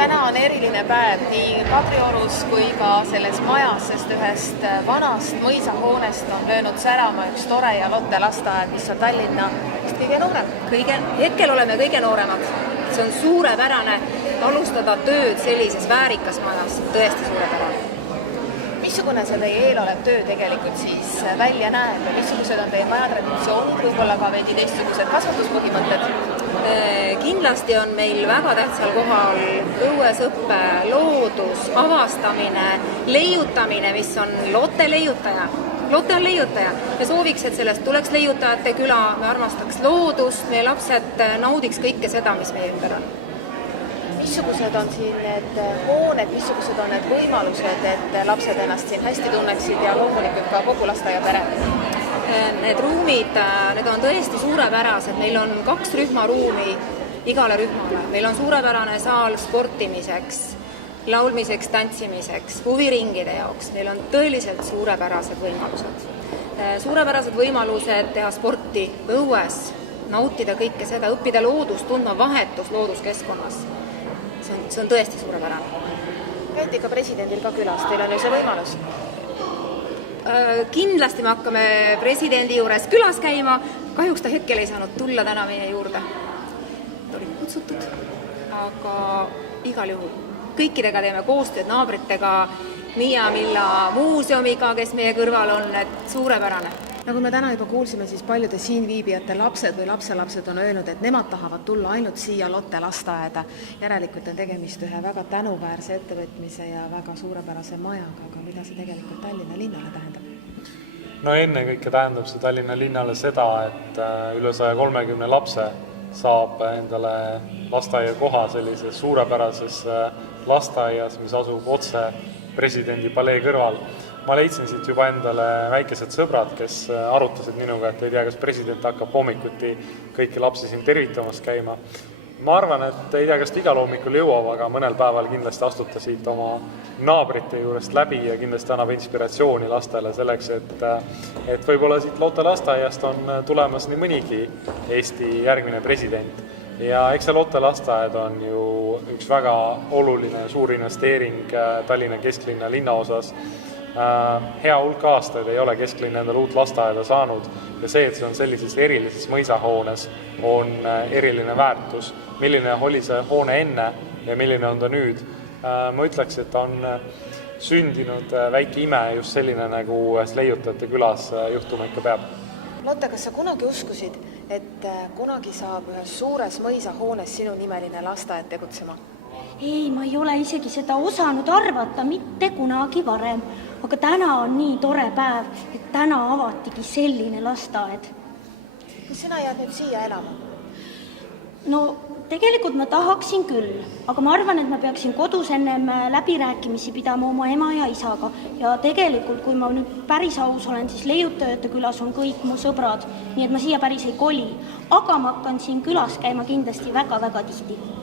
Täna on eriline päev nii Kadriorus kui ka selles majas, sest ühest vanast mõisahoonest on löönud särama üks tore ja Lotte lasteaed, mis on Tallinna kõige noorem. Hetkel oleme kõige nooremad. See on suurepärane alustada tööd sellises väärikas majas, tõesti suurepärane. Missugune see teie eelolev töö tegelikult siis välja näeb ja missugused on teie maja traditsioonid, võib-olla ka veidi teistsugused kasvatuspõhimõtted? Kindlasti on meil väga tähtsal kohal õuesõppe, loodus, avastamine, leiutamine, mis on Lotte leiutaja. Lotte on leiutaja. Me sooviks, et sellest tuleks leiutajate küla, me armastaks loodust, meie lapsed naudiks kõike seda, mis meie ümber on. Missugused on siin need hooned, missugused on need võimalused, et lapsed ennast siin hästi tunneksid ja loomulikult ka kogu lasteaia pere? Need ruumid, need on tõesti suurepärased. Meil on 2 rühmaruumi igale rühmale. Meil on suurepärane saal sportimiseks, laulmiseks, tantsimiseks, huviringide jaoks. Meil on tõeliselt suurepärased võimalused. Suurepärased võimalused teha sporti õues, nautida kõike seda, õppida loodust, tundma vahetus looduskeskkonnas. See on tõesti suurepärane. Käiti ka presidendil ka külas, teil on ju see võimalus? Kindlasti me hakkame presidendi juures külas käima, kahjuks ta hetkel ei saanud tulla täna meie juurde. Ta oli kutsutud, aga igal juhul kõikidega teeme koostööd naabritega, Miia Milla muuseumiga, kes meie kõrval on, et suurepärane. Nagu me täna juba kuulsime, siis paljude siin viibijate lapsed või lapselapsed on öelnud, et nemad tahavad tulla ainult siia Lotte lasteaeda. Järelikult on tegemist ühe väga tänuväärse ettevõtmise ja väga suurepärase majaga, aga mida see tegelikult Tallinna linnale tähendab? No ennekõike tähendab see Tallinna linnale seda, et üle 130 lapse saab endale lasteaia koha sellises suurepärases lasteaias, mis asub otse presidendi palee kõrval. Ma leidsin siit juba endale väikesed sõbrad, kes arutasid minuga, et ei tea, kas president hakkab hommikuti kõiki lapsi siin tervitamas käima. Ma arvan, et ei tea, kas igal hommikul jõuab, aga mõnel päeval kindlasti astuta siit oma naabrite juurest läbi ja kindlasti annab inspiratsiooni lastele selleks, et võib-olla siit Lotte lasteaiast on tulemas nii mõnigi Eesti järgmine president. Ja eks see Lotte lasteaed on ju üks väga oluline suur investeering Tallinna kesklinna linna osas. Hea hulk aastaid ei ole kesklinn endale uut lasteaeda saanud ja see, et see on sellises erilises mõisahoones, on eriline väärtus. Milline oli see hoone enne ja milline on ta nüüd? Ma ütleks, et on sündinud väike ime just selline, nagu ühes leiutajate külas juhtuma ikka peab. Lotte, kas sa kunagi uskusid, et kunagi saab ühes suures mõisahoones sinu nimeline lasteaed tegutsema? Ei, ma ei ole isegi seda osanud arvata mitte kunagi varem, aga täna on nii tore päev, et täna avatigi selline lasteaed. Kas sina jääd nüüd siia elama? No tegelikult ma tahaksin küll, aga ma arvan, et ma peaksin kodus ennem läbirääkimisi pidama oma ema ja isaga. Ja tegelikult, kui ma nüüd päris aus olen, siis leiutajate külas on kõik mu sõbrad, nii et ma siia päris ei koli. Aga ma hakkan siin külas käima kindlasti väga-väga tihti.